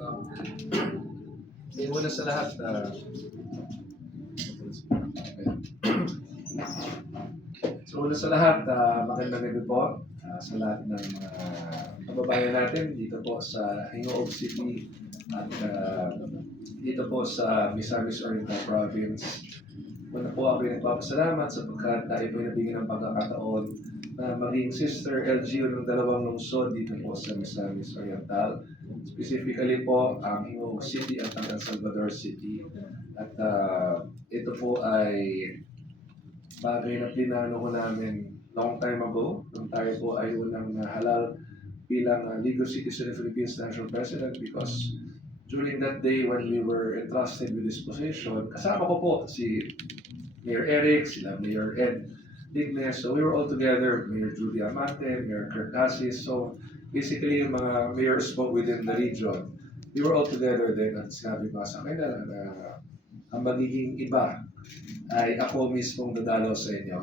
Una sa lahat, magandang gabi po sa lahat ng mga kababayan natin dito po sa Hingoog City at dito po sa Misamis Oriental Province. Una po ako nagpapasalamat sapagkat tayo po nabigyan ng pagkakataon na maging Sister LGU ng dalawang lungsod dito po sa Misamis Oriental. Specifically po ang Hingoog City at ang San Salvador City. At ito po ay bagay na plinano ko namin long time ago nung tayo po ay unang halal bilang legal citizen of the Philippines National President, because during that day when we were entrusted with this position, kasama ko po si Mayor Eric, sila Mayor Ed Dignes, so we were all together, Mayor Judy Amante, Mayor Kurt Cassis, so basically yung mga mayors po within the region, we were all together then at sinabi pa sa akin na ang magiging iba ay ako mismong dadalaw sa inyo.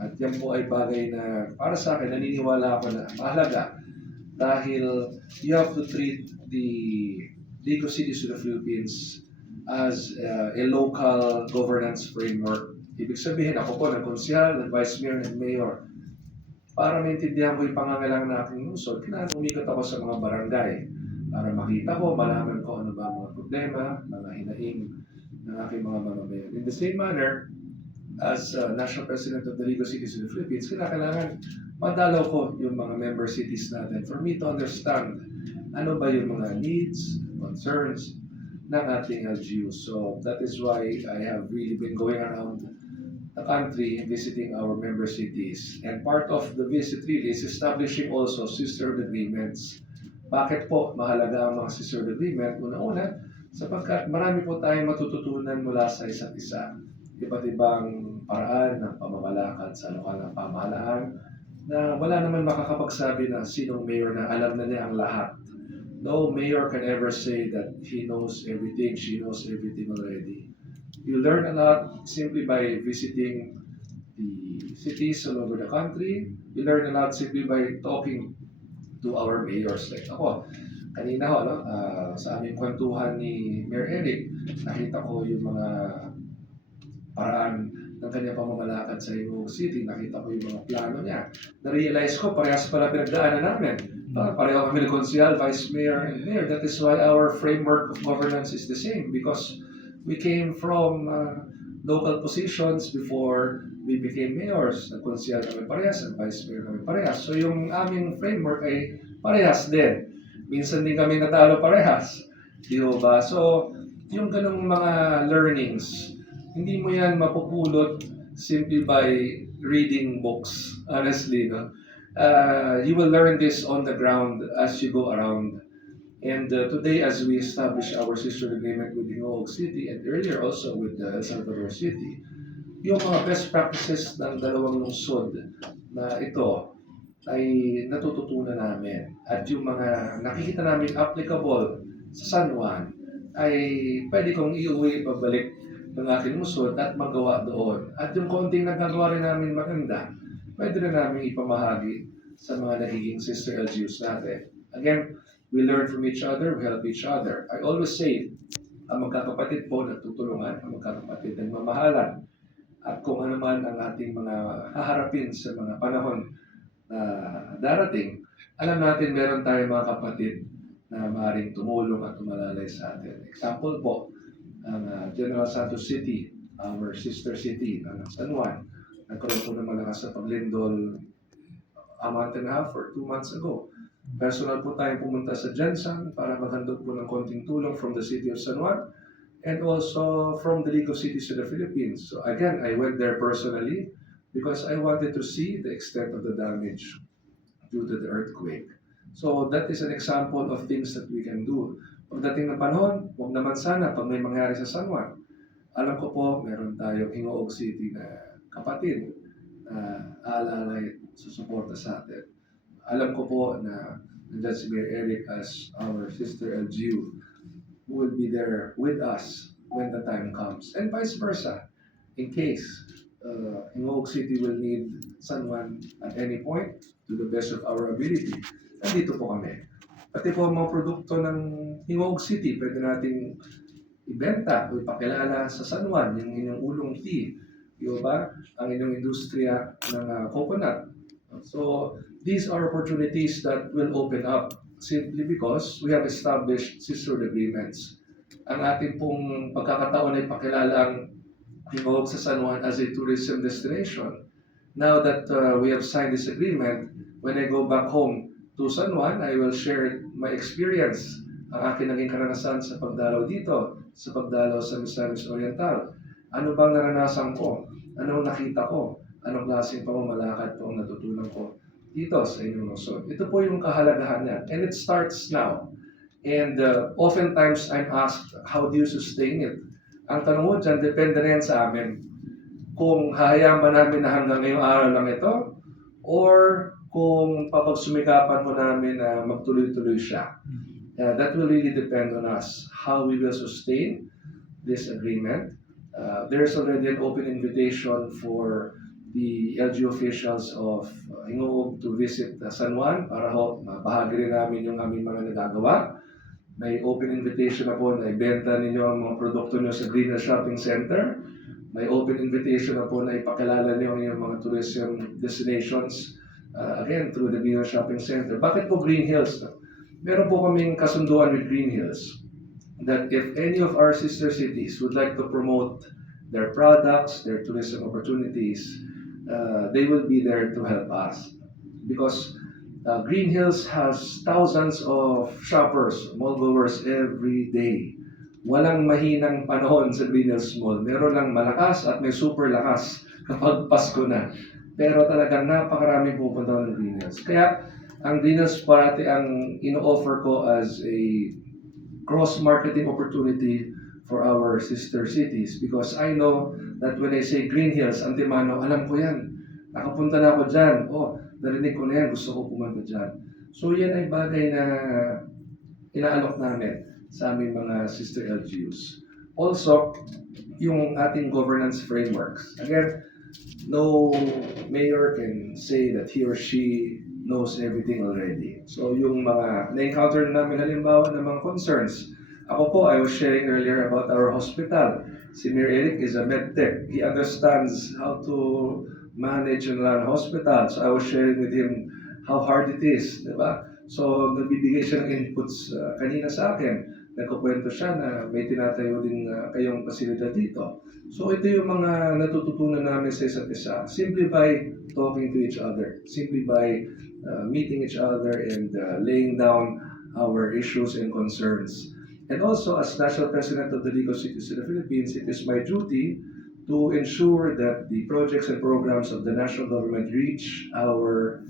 At yan po ay bagay na para sa akin, naniniwala ako na mahalaga dahil you have to treat the legal cities of the Philippines as a local governance framework. Ibig sabihin, ako po ng konsyal, ng vice mayor, ng mayor. Para maintindihan ko yung pangangailangan ng aking lungsod, kailangan umikot ako sa mga barangay para makita ko, malaman ko ano ba ang mga problema, mga hinaing ng aking mga mamamayan. In the same manner, as National President of the Legal Cities of the Philippines, kailangan madalaw ko yung mga member cities natin for me to understand ano ba yung mga needs, concerns ng ating LGU. So that is why I have really been going around the country visiting our member cities. And part of the visit really is establishing also sisterhood agreements. Bakit po mahalaga ang mga sisterhood agreement? Una-una, sapagkat marami po tayong matututunan mula sa isa't isa. Iba't ibang paraan ng pamamalakad sa lokal na pamahalaan na wala naman makakapagsabi na sinong mayor na alam na niya ang lahat. No mayor can ever say that he knows everything, she knows everything already. You learn a lot simply by visiting the cities all over the country. You learn a lot simply by talking to our mayors. Like ako, kanina ho, sa aming kwentuhan ni Mayor Eric, nakita ko yung mga paraan ng kanyang pamamalakad sa Hingoog City. Nakita ko yung mga plano niya. Na-realize ko, parehas pala pinagdaanan namin. Pareho kami ng konsyal, vice mayor, and mayor. That is why our framework of governance is the same, because we came from local positions before we became mayors. Nag-konsyal kami parehas, at vice mayor kami parehas. So yung aming framework ay parehas din. Minsan din kami natalo parehas. Di ba? So, yung ganong mga learnings, hindi mo yan mapupulot simply by reading books, honestly. No? You will learn this on the ground as you go around. And today, as we establish our sister agreement with Hingoog City and earlier also with El Salvador City, yung mga best practices ng dalawang lungsod na ito ay natututunan namin. At yung mga nakikita namin applicable sa San Juan ay pwede kong iuwi pabalik ng aking lungsod at magawa doon. At yung konting nagagawa rin namin maganda, pwede rin namin ipamahagi sa mga nagiging sister LGUs natin. Again, we learn from each other, we help each other. I always say, ang magkakapatid po nagtutulungan, ang magkakapatid nagmamahalan. At kung ano man ang ating mga haharapin sa mga panahon na darating, alam natin meron tayong mga kapatid na maaaring tumulong at tumalalay sa atin. Example po, ang General Santos City, our sister city ng San Juan, nagkaroon po ng malakas na paglindol a month and a half or 2 months ago. Personal po tayong pumunta sa Jensen para maghandog po ng konting tulong from the city of San Juan and also from the League of Cities of the Philippines. So again, I went there personally because I wanted to see the extent of the damage due to the earthquake. So that is an example of things that we can do. Pagdating ng panahon, huwag naman sana pag may mangyari sa San Juan. Alam ko po, meron tayong Hingoog City na kapatid na aalalay susuporta sa atin. Alam ko po na nandiyan si Mayor Eric as our sister LGU who will be there with us when the time comes. And vice versa, in case Hingoog City will need San Juan at any point to the best of our ability, nandito po kami. Pati po ang mga produkto ng Hingog City, pwede nating ibenta o ipakilala sa San Juan, yung inyong ulong tea, di ba? Ang inyong industriya ng coconut. So, these are opportunities that will open up simply because we have established sisterhood agreements. Ang ating pong pagkakataon ay pakilala ang Hingog sa San Juan as a tourism destination. Now that we have signed this agreement, when I go back home to San Juan, I will share my experience, ang aking naging karanasan sa pagdalaw dito, sa pagdalaw sa Misamis Oriental. Ano bang naranasan ko? Anong nakita ko? Anong klaseng pamamalakad po ang natutunan ko dito sa inyong lungsod? Ito po yung kahalagahan niya. And it starts now. And oftentimes I'm asked, how do you sustain it? Ang tanong mo dyan, depende na yan sa amin. Kung hahayaan ba namin na hanggang ngayong araw lang ito, or kung papagsumikapan mo namin na magtuloy-tuloy siya. That will really depend on us, how we will sustain this agreement. There's already an open invitation for the LGU officials of Hingog to visit San Juan para ho, bahagi rin namin yung aming mga nagagawa. May open invitation na po na ibenta ninyo ang mga produkto nyo sa Green Hills Shopping Center. May open invitation na po na ipakilala niyo ang inyong mga tourism destinations again through the Green Hills Shopping Center. Bakit po Green Hills? Meron po kaming kasunduan with Green Hills that if any of our sister cities would like to promote their products, their tourism opportunities, they will be there to help us. Because Green Hills has thousands of shoppers, mall-goers every day. Walang mahinang panahon sa Green Hills Mall. Meron lang malakas at may super lakas kapag Pasko na. Pero talagang napakarami pupunta ng Green Hills. Kaya ang Green Hills parati ang ino-offer ko as a cross-marketing opportunity for our sister cities. Because I know that when I say Green Hills, Antimano, alam ko yan. Nakapunta na ako dyan. Oh, narinig ko na yan, gusto ko pumunta dyan. So yan ay bagay na inaalok namin sa aming mga sister LGUs. Also, yung ating governance frameworks. Again, no mayor can say that he or she knows everything already. So yung mga na-encounter namin halimbawa ng mga concerns. Ako po, I was sharing earlier about our hospital. Si Mayor Eric is a medtech. He understands how to manage and run hospital. So I was sharing with him how hard it is, di ba? So nagbibigay siya ng inputs kanina sa akin. Nagkukwento siya na may tinatayo din kayong pasilidad dito. So ito yung mga natututunan namin sa isa't isa simply by talking to each other, simply by meeting each other and laying down our issues and concerns. And also, as National President of the League of Cities in the Philippines, it is my duty to ensure that the projects and programs of the national government reach our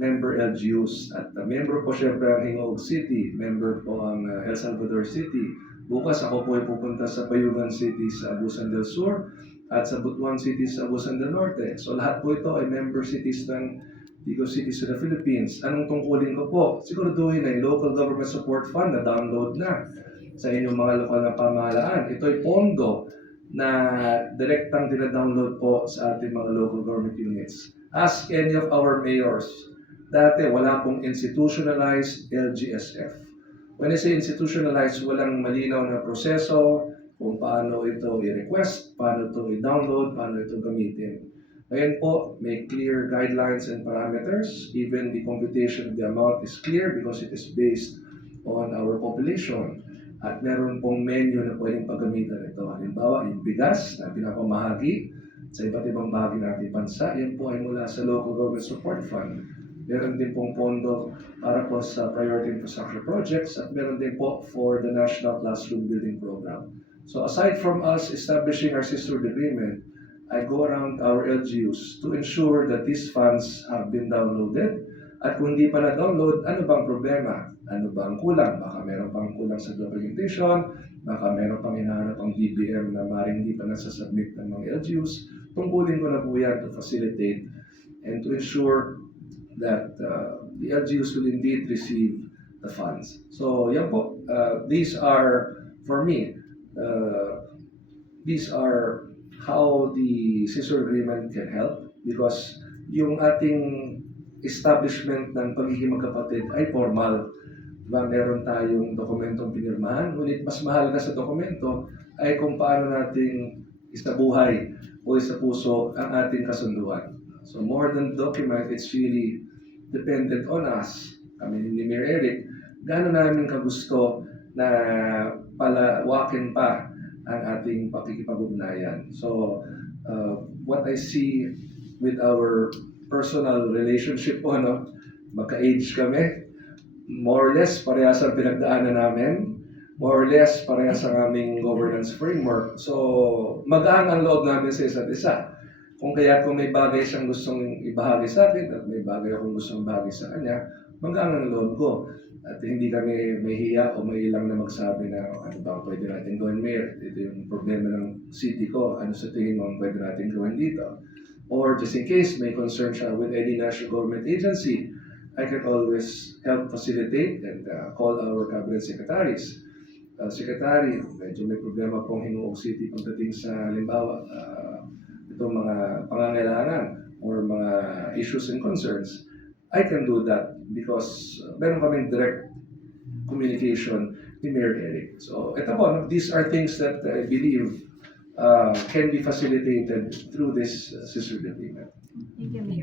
member LGUs. At member po siyempre ang Hingog City, member po ang El Salvador City. Bukas ako po ay pupunta sa Bayugan City sa Abusan del Sur at sa Butuan City sa Abusan del Norte. So lahat po ito ay member cities ng League of Cities in the Philippines. Anong tungkulin ko po? Siguraduhin na yung Local Government Support Fund na download na sa inyong mga lokal na pamahalaan. Ito ay pondo na direktang dina-download po sa ating mga local government units. Ask any of our mayors. Dati wala pong institutionalized LGSF. When I say institutionalized, walang malinaw na proseso kung paano ito i-request, paano ito i-download, paano ito gamitin. Ngayon po, may clear guidelines and parameters. Even the computation of the amount is clear because it is based on our population. At meron pong menu na pwedeng paggamitan ito. Halimbawa, yung bigas na pinapamahagi sa iba't ibang bahagi ng ating bansa, yan po ay mula sa Local Government Support Fund. Meron din pong pondo para po sa priority infrastructure projects at meron din po for the National Classroom Building Program. So aside from us establishing our sisterhood agreement, I go around our LGUs to ensure that these funds have been downloaded. At kung hindi pa na-download, ano bang problema? Ano ba ang kulang? Baka meron pang kulang sa documentation, baka meron pang hinahanap ang DBM na maring hindi pa nasasubmit ng mga LGUs. Tungkulin ko na po yan to facilitate and to ensure that the LGUs will indeed receive the funds. So yan po, these are, for me, these are how the sister agreement can help because yung ating establishment ng pagiging magkapatid ay formal. Diba, meron tayong dokumentong pinirmahan, ngunit mas mahalaga sa dokumento ay kung paano nating isabuhay o isapuso ang ating kasunduan. So more than document, it's really dependent on us, kami ni Mayor Eric, gaano namin kagusto na palawakin pa ang ating pakikipag-ugnayan. So, what I see with our personal relationship po, no, magka-age kami, more or less parehas ang pinagdaanan namin, more or less parehas ang aming governance framework. So, magaan ang loob namin sa isa't isa. Kung may bagay siyang gustong ibahagi sa akin at may bagay akong gustong ibahagi sa kanya, magaan ang loob ko. At hindi kami mahihiya o mailang na magsabi na ano ba ang pwede natin gawin, Mayor? Ito yung problema ng city ko. Ano sa tingin mo ang pwede natin gawin dito? Or just in case may concern siya with any national government agency, I can always help facilitate and call our cabinet secretaries. Secretary, medyo may problema pong Hingoog City pagdating sa halimbawa itong mga pangangailangan or mga issues and concerns. I can do that because meron kaming direct communication ni Mayor Eric. So ito po, these are things that I believe can be facilitated through this sisterhood agreement. Thank you, Mayor.